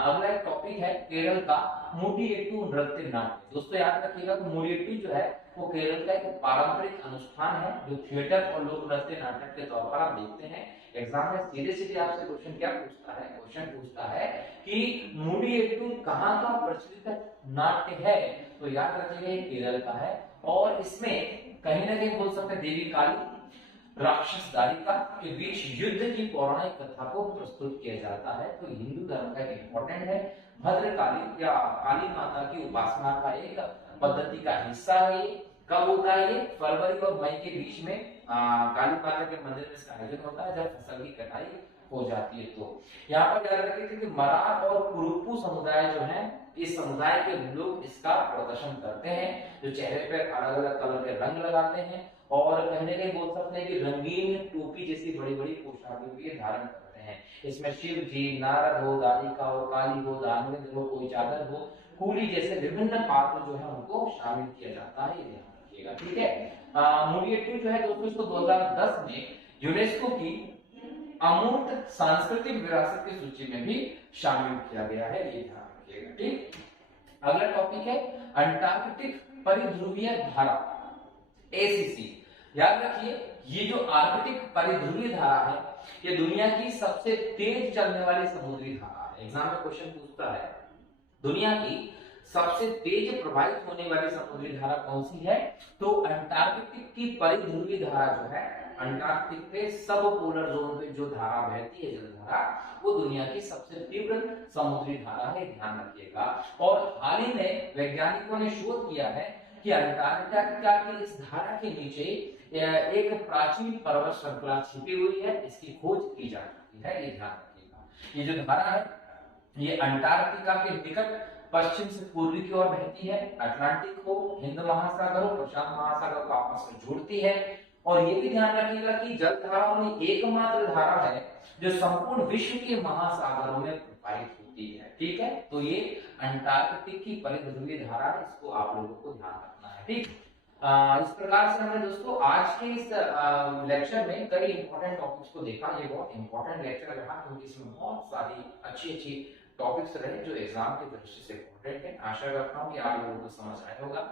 अगला एक टॉपिक है केरल का मुडियट्टू नृत्य नाट्य। दोस्तों याद रखिएगा कि मुडियट्टू जो है वो केरल का एक पारंपरिक अनुष्ठान है जो थिएटर और लोक नृत्य नाटक के तौर पर आप देखते हैं। एग्जाम में सीधे सीधे आपसे क्वेश्चन क्या पूछता है? क्वेश्चन पूछता है कि मुडियट्टू कहाँ का प्रचलित नाट्य है? तो याद रखिएगा ये केरल का है, और इसमें कहीं ना कहीं बोल सकते हैं देवी काली राक्षस दारिका के बीच युद्ध की पौराणिक कथा को प्रस्तुत किया जाता है। तो हिंदू धर्म का एक इंपॉर्टेंट है, भद्रकाली या काली माता की उपासना का एक पद्धति का हिस्सा है। कब होता है ये? फरवरी और मई के बीच में काली माता के मंदिर में इसका आयोजन होता है, जब फसल की कटाई हो जाती है। तो यहाँ पर याद रखिए कि मराठ और कुरुपू समुदाय जो है, इस समुदाय के लोग इसका प्रदर्शन करते हैं, जो चेहरे पर अलग अलग कलर के रंग लगाते हैं, और कहीं ना कहीं बोल सकते हैं कि रंगीन टोपी जैसी बड़ी बड़ी पोशाकें भी धारण करते हैं। इसमें शिव जी, नारद हो, दारिका हो, काली हो, दानवेंद्र हो, कोई चादर हो, कूली जैसे विभिन्न पात्र जो है उनको शामिल किया जाता है, ये ध्यान रखिएगा, ठीक है। मुडियट्टू जो है दोस्तों इसको 2010 में यूनेस्को की अमूर्त सांस्कृतिक विरासत की सूची में भी शामिल किया गया है, ये ध्यान रखिएगा, ठीक। अगला टॉपिक है अंटार्कटिक परिध्रुवीय धारा, एसीसी। याद रखिए, ये जो आर्कटिक परिध्रुवीय धारा है, ये दुनिया की सबसे तेज चलने वाली समुद्री धारा है। एग्जाम में क्वेश्चन पूछता है दुनिया की सबसे तेज प्रवाहित होने वाली समुद्री धारा कौन सी है, तो अंटार्कटिक की परिध्रुवीय धारा जो है, अंटार्कटिक के सब पोलर जोन पे जो धारा बहती है, जलधारा, वो दुनिया की सबसे तीव्र समुद्री धारा है, ध्यान रखिएगा। और हाल ही में वैज्ञानिकों ने शोध किया है कि अंटार्कटिका की इस धारा के नीचे एक प्राचीन पर्वत श्रृंखला छिपी हुई है, इसकी खोज की जा चुकी है, ये ध्यान रखिएगा। ये जो धारा है, ये अंटार्कटिका के निकट पश्चिम से पूर्वी की ओर बहती है, अटलांटिक को, हिंद महासागर हो, प्रशांत महासागर को आपस में जोड़ती है। और ये भी ध्यान रखिएगा कि जल धाराओं में एकमात्र धारा है जो संपूर्ण विश्व के महासागरों में प्रवाहित होती है। ठीक है, तो ये अंटार्कटिक की परिध्रुवीय धारा है, इसको आप लोगों को ध्यान रखना है। ठीक, इस प्रकार से हमने दोस्तों आज के इस लेक्चर में कई इंपॉर्टेंट टॉपिक्स को देखा। ये बहुत इंपॉर्टेंट लेक्चर रहा क्योंकि इसमें बहुत सारी अच्छी टॉपिक्स रहे जो एग्जाम की दृष्टि से इंपॉर्टेंट है। आशा करता हूँ कि आप लोगों को समझ आया होगा।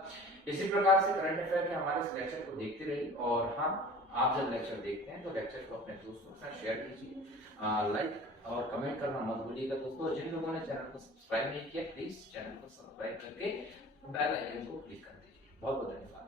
इसी प्रकार से करंट अफेयर के हमारे इस लेक्चर को देखते रहिए, और हाँ, आप जब लेक्चर देखते हैं तो लेक्चर को अपने दोस्तों के साथ शेयर कीजिए, लाइक और कमेंट करना मत भूलिएगा दोस्तों। जिन लोगों ने चैनल को सब्सक्राइब नहीं किया, प्लीज चैनल को सब्सक्राइब करके बेल आइकन को क्लिक कर दीजिए। बहुत बहुत धन्यवाद।